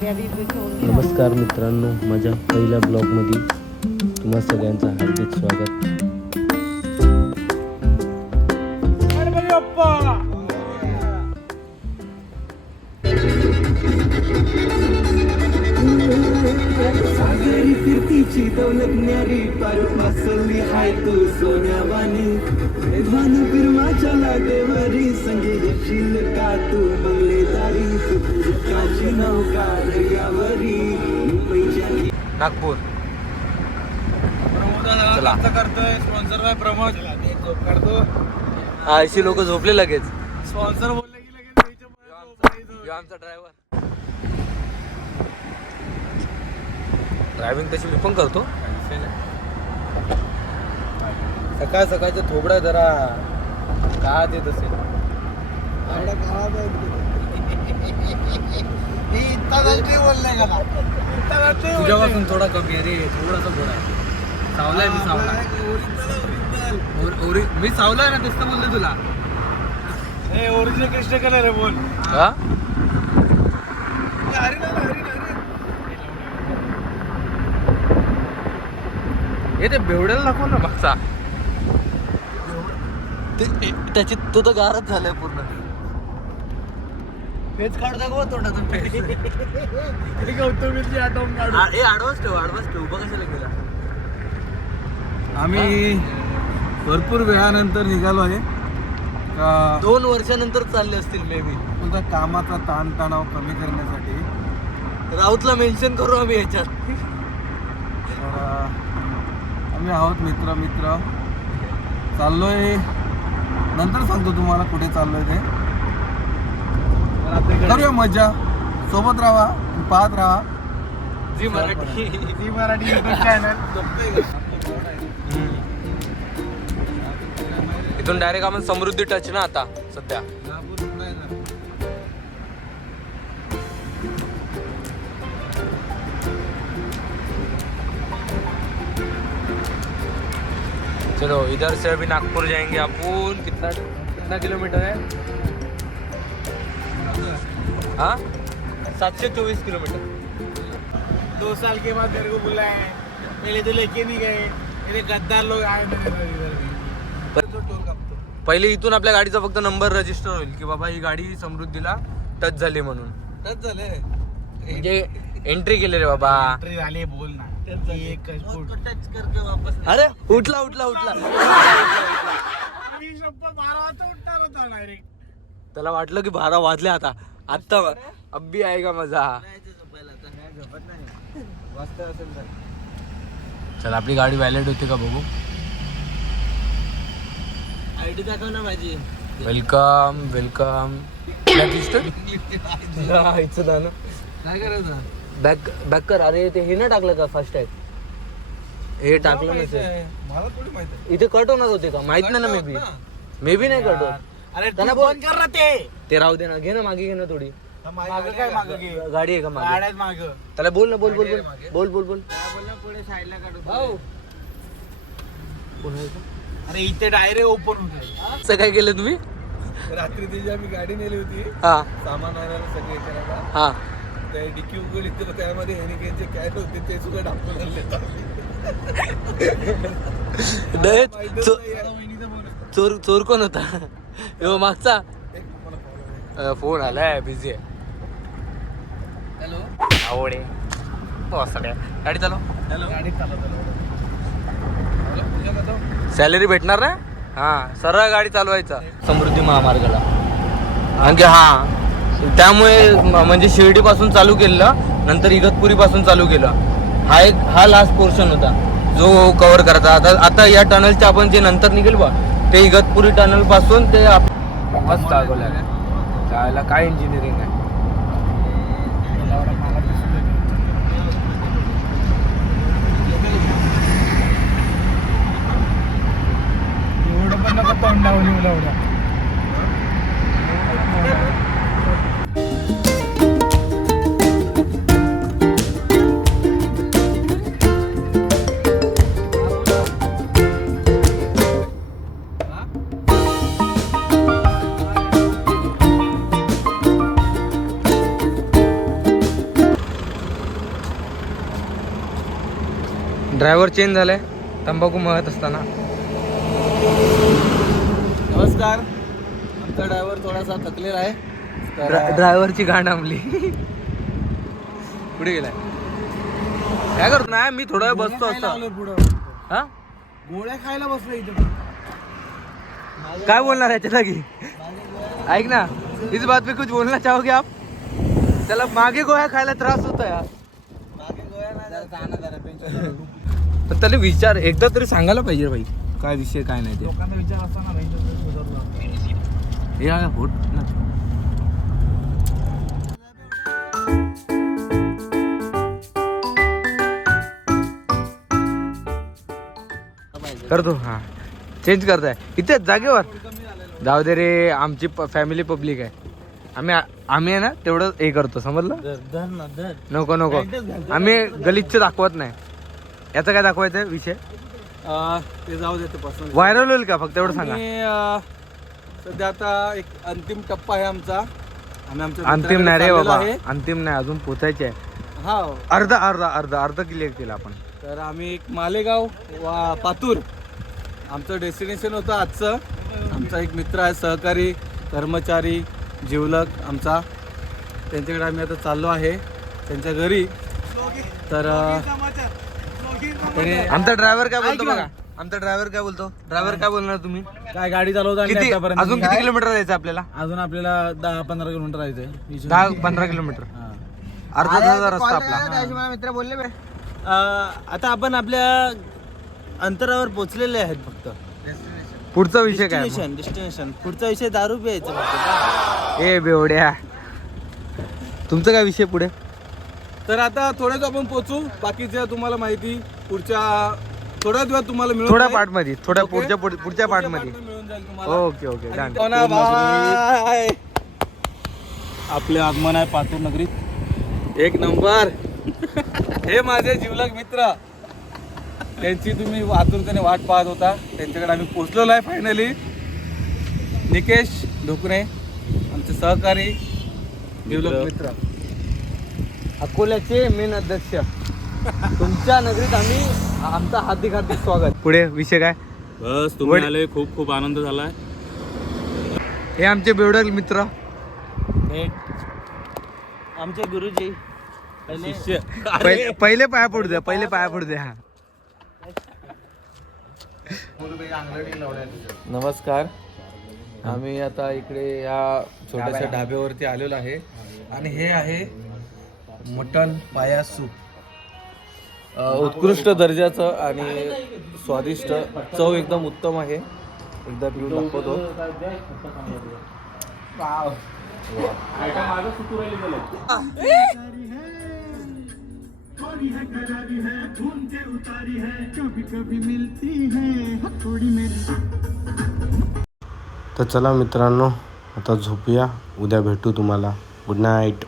नमस्कार मित्रांनो, माझ्या पहिल्या ब्लॉगमध्ये तुम्हा सगळ्यांचं हार्दिक स्वागत. सागरी फिरतीची दौलत न्यारी पार वाचली हाय तू सोन्यावानी भान फिरमाच्या लाटेवरी संजय येशील का तू बंगलेदारी काची नौका दर्यावरी मुंबईच्या नागपूर चला करतोय स्पॉन्सर बाय प्रमोद करतो. अशी लोक झोपले लगेच. स्पॉन्सर बोलले की लगेच आमचा ड्रायव्हर. ड्रायव्हिंग तशी मी पण करतो. सकाळ सकाळचं थोबडं जरा काळात येत असेल. तुझ्यापासून थोडा कमी आहे रे, थोडासा थोडा आहे. सावलाय मी सावला मी सावलाय ना, तसं बोलले तुला. ओरिजिनल कृष्ण कलर आहे बोल. हा हे ते बेवड्याला दाखव ना मागचा. त्याची तो तर गारच झालाय पूर्ण. पेच काढ दाखव तोंडातून पेच. गौतमीची आठवण काढू. आडवाच ठेव उभा कशाला गेला. आम्ही भरपूर वेळानंतर निघालो आहे. 2 वर्षानंतर चालले असतील मे बी. तुमचा कामाचा ताणतणाव कमी करण्यासाठी राऊतला मेन्शन करू आम्ही याच्यात. आम्ही आहोत मित्र चाललोय. नंतर सांगतो तुम्हाला कुठे चाललोय ते. करूया मजा, सोबत राहा, पाहत राहा जी मराठी युट्यूब चॅनल. इथून डायरेक्ट आपण समृद्धी टच ना आता सध्या. चलो इधर से अभी नागपुर जाएंगे अपन. कितना किलोमीटर है? हाँ 724 किलोमीटर. 2 साल के बाद मेरे को बुलाए, पहले तो लेके नहीं गए. मेरे गद्दार लोग आए मेरे इधर भी. पहिले इथून आपल्या गाडीचा फक्त नंबर रजिस्टर होईल की बाबा ही गाडी समृद्धीला टच झाली म्हणून. टच झाले म्हणजे एंट्री केली रे बाबा. झाले बोल ना. टच करके वापस. अरे उठला 12 वाजता उठणार होता डायरेक्ट. त्याला वाटलं की 12 वाजले आता अब्बी आहे का मजा. चल आपली गाडी व्हॅलिड होती का बघू. आयडी दाखव ना माझी. वेलकम काय करायचं. बॅक कर. अरे ते हे ना टाकलं का फास्ट टॅग. हे टाकलं नसेल. मला थोडी माहिती आहे. इथे कट होणार होते का माहित नाही ना. मे बी नाही कट होत. अरे त्यांना तू बंद कर ना ते राहू दे ना. घे ना मागे घे ना थोडी. मागं काय मागं घे. गाडी आहे का मागे. गाड्यात मागं. त्याला बोल ना. बोल बोल ना पुढे साईडला काढू. अरे इथे डायरेक्ट ओपन होते. असं काय केलं तुम्ही. रात्री त्याची आम्ही गाडी नेली होती हा सामान आणायला सगळे करायला. हा त्या डिक्की उघडली तर त्यामध्ये हेनिकेनचे कॅन होते ते सुद्धा टाकून आणले. चोर कोण होता. यो मागचा फोन आलाय. बिझी आहे. हॅलो आवडे सगळ्या गाडी चालव. गाडी चालव. सॅलरी भेटणार ना. हा सरळ गाडी चालवायचा समृद्धी महामार्गाला. आणखी हा त्यामुळे म्हणजे शिर्डी पासून चालू केलं, नंतर इगतपुरी पासून चालू केलं. हा लास्ट पोर्शन होता जो कव्हर करायचा. आता या टनलच्या आपण जे नंतर निघेल बा ते इगतपुरी टनल पासून ते मस्त दाखवलं. त्याला काय इंजिनिअरिंग आहे. एवढं पण नको तोंडावली एवढं. ड्रायव्हर चेंज झालाय तंबाखू मळत असताना. नमस्कार. आमचा ड्रायव्हर थोडासा थकलेला आहे. ड्रायव्हरची गांड आमली. पुढे गेलाय. काय करतो ना मी थोडा वेळ बसतो असतो. पुढं हा गोळ्या खायला बसलो इथं. काय बोलणार याच्या जागी? ऐक ना, इस बात पे कुछ बोलना चाहोगे आप? त्याला मागे गोळ्या खायला त्रास होता यार. पण त्याला विचार एकदा तरी सांगायला पाहिजे भाई काय विषय काय नाही ते. लोकांना विचार असताना हे आहे होत ना. करतो हा चेंज करताय इथेच जागेवर. जाऊ दे रे, आमची फॅमिली पब्लिक आहे. आम्ही आहे ना तेवढं हे करतो, समजलं. नको नको, आम्ही गलिच्छ दाखवत नाही. याचा काय दाखवायचं विषय? ते जाऊ देते पासून व्हायरल होईल का फक्त एवढं सांगा. सध्या आता एक अंतिम टप्पा आहे आमचा. आम्ही आमच्या अंतिम नाही रे मित्राकडे बाबा, चाललेलो आहे. अंतिम नाही, अजून पोचायचे आहे. हा अर्ध क्लिअर केलं आपण. तर आम्ही एक मालेगाव पातूर आमचं डेस्टिनेशन होतं आजचं. आमचा एक मित्र आहे, सहकारी, कर्मचारी, जिवलग आमचा. त्यांच्याकडे आम्ही आता चाललो आहे, त्यांच्या घरी. तर आमचा ड्रायव्हर काय बोलतो बघा. आमचा ड्रायव्हर काय बोलतो? ड्रायव्हर काय बोलणार तुम्ही? काय गाडी चालवता किती अजून किती किलोमीटर जायचं आपल्याला? अजून आपल्याला 10-15 किलोमीटर जायचंय. 10-15 किलोमीटर, अर्धा तासाचा रस्ता आपला. मित्र बोलले आता आपण आपल्या अंतरावर पोहोचलेले आहेत. फक्त पुढचा विषय काय मग? डेस्टिनेशन पुढचा विषय दारू प्यायचं फक्त. ए बेवड्या, तुमचा काय विषय पुढे? तर आता थोड्याच आपण पोहोचू. बाकीच्या तुम्हाला माहिती पुढच्या थोड्याच वेळात तुम्हाला मिळून थोड्या जाईल. पार्ट मध्ये, थोड्या ओके? पुढच्या पार्ट मध्ये. मिळून जाईल तुम्हाला. Okay okay done. हो ना, बाय. आपले आगमन आहे पातूर नगरीत. एक नंबर. हे माझे जिवलग मित्र, त्यांची तुम्ही आतुरतेने वाट पाहत होता. त्यांच्याकडे आम्ही पोहोचलेलो आहे फायनली. निकेश ढोकणे आमचे सहकारी, जिवलग मित्र, अकोल्याचे मेन अध्यक्ष. तुमच्या नगरीत आम्ही आमचा हार्दिक स्वागत. पुढे विषय काय? बस तुम्ही आले, खूप खूप आनंद झालाय. हे आमचे बेवडल मित्र, आमचे गुरुजी, शिष्य. पहिले पाया पडू द्या, पहिले पाया पडू द्या. नमस्कार. आम्ही आता इकडे या छोट्याशा ढाब्यावरती आलेलो आहे आणि हे आहे मटन पाया सूप. उत्कृष्ट दर्जाचं आणि स्वादिष्ट, चव एकदम उत्तम आहे. एकदा पिऊन दाखवतो. तर चला मित्रांनो, आता झोपूया. उद्या भेटू तुम्हाला. Good night.